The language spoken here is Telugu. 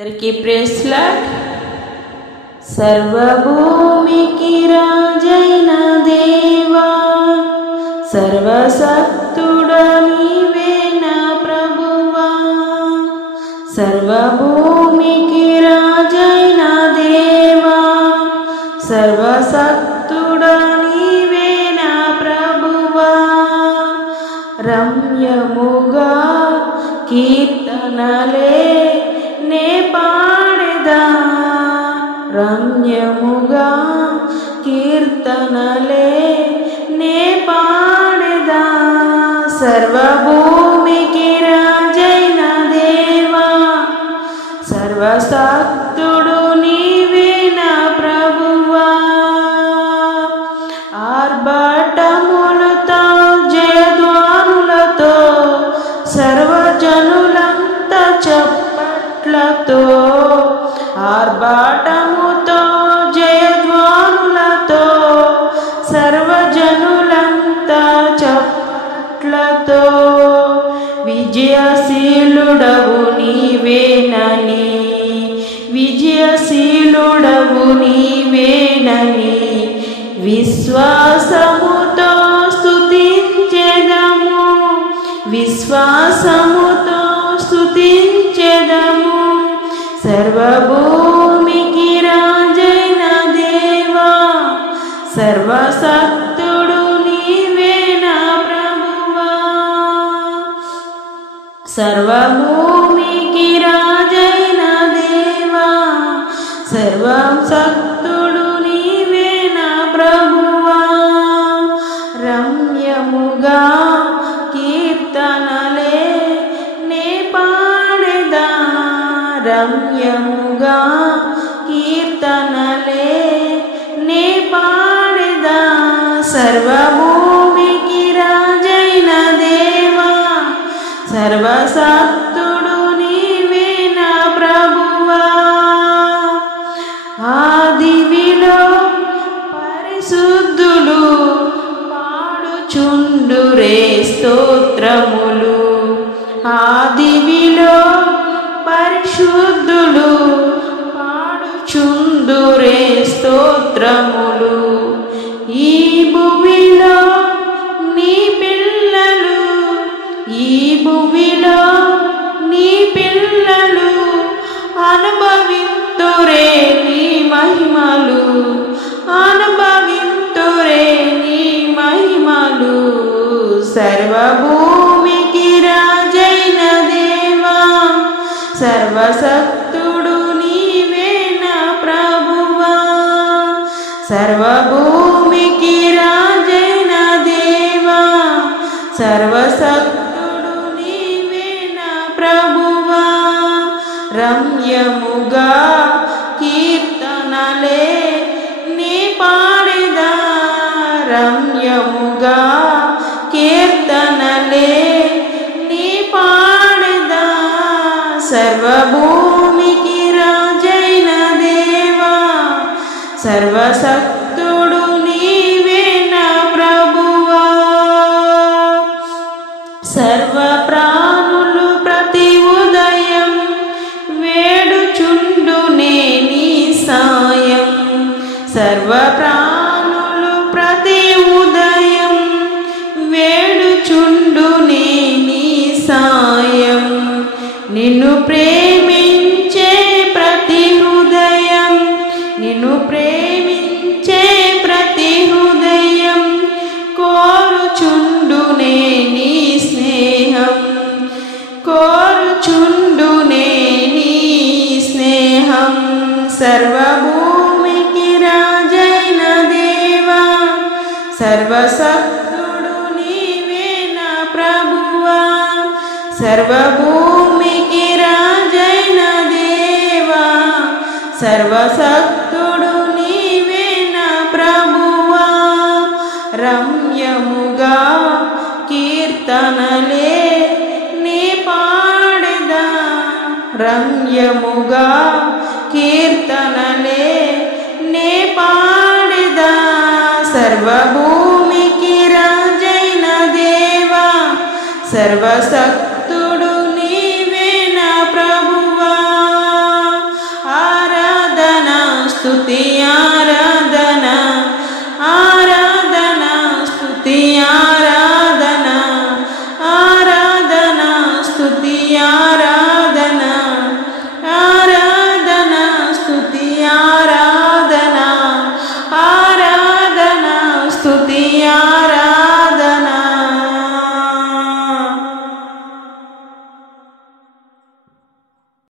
అందరికీ ప్రైజ్ లార్డ్. సర్వభూమికి రాజైన దేవా, సర్వశక్తుడా నీవే నా ప్రభువా. సర్వభూమికి రాజైన దేవా, సర్వశక్తుడా నీవే నా ప్రభువా. రమ్యముగా కీర్తనలే నే పాడెదా, రమ్యముగా కీర్తనలే నే పాడెదా. సర్వభూమికి రాజైన దేవా, సర్వశక్తుడు నీవే నా ప్రభువా. ఆర్భాటములతో జయధ్వానులతో సర్వజనులంతా చప్పట్లతో, ఆర్భాటముతో జయధ్వానులతో సర్వజనులంతా చప్పట్లతో, విజయశీలుడవు నీవేనని, విజయశీలుడవు నీవేనని విశ్వాసముతో స్తుతించెదము, విశ్వాసముతో స్తుతించెదము. సర్వభూమికి రాజైన దేవా, సర్వశక్తుడు నీవే నా ప్రభువా. సర్వభూమికి రాజైన దేవా, సర్వశక్తుడు నీవే నా ప్రభువా. రమ్యముగా కీర్తనలే నే పాడెదా, రమ్యముగా కీర్తనలే నే పాడెదా. సర్వభూమికి రాజైన దేవా, సర్వశక్తుడు నీవే నా ప్రభువా. ఆదివిలో పరిశుద్ధులు పాడుచుండురే స్తోత్రములు, ఆదివిలో పరిశుద్ధులు పాడుచుండురే స్తోత్రములు. ఈ భూమిలో నీ పిల్లలు, ఈ భూమిలో నీ పిల్లలు అనుభవింతురే నీ మహిమలు, అనుభవింతురే నీ మహిమలు. సర్వభూమికి రాజైన దేవా, సర్వశక్తుడు నీవే నా ప్రభువా. సర్వభూమికి రాజైన దేవా, సర్వశక్తుడు నీవే నా ప్రభువా. రమ్యముగా కీర్తనలే నీ పాడెదా, రమ్యముగా కీర్తనలే నీ పాడెదా. సర్వభూమికి రాజైన దేవా, సర్వశక్తుడు నీవే నా ప్రభువా. సర్వప్రాణులు ప్రతి ఉదయం వేడుచుండునే నీ సాయం, సర్వప్రాణులు ప్రతి ఉదయం వేడుచుండునే నీ సాయం. నిన్ను ప్రేమించే ప్రతి హృదయం, నిన్ను ప్రేమించే ప్రతి హృదయం కోరుచుండునే నీ స్నేహం, కోరుచుండునే నీ స్నేహం. సర్వభూమికి రాజైన దేవా, సర్వశక్తుడు నీవే నా ప్రభువా. సర్వభూమికి రాజైన దేవా, సర్వశక్తుడు నీవే నా ప్రభువా. రమ్యముగా కీర్తనలే నీ పాడెదా, రమ్యముగా కీర్తనలే నే పాడెదా. సర్వభూమికి రాజైన దేవా, సర్వశక్తుడు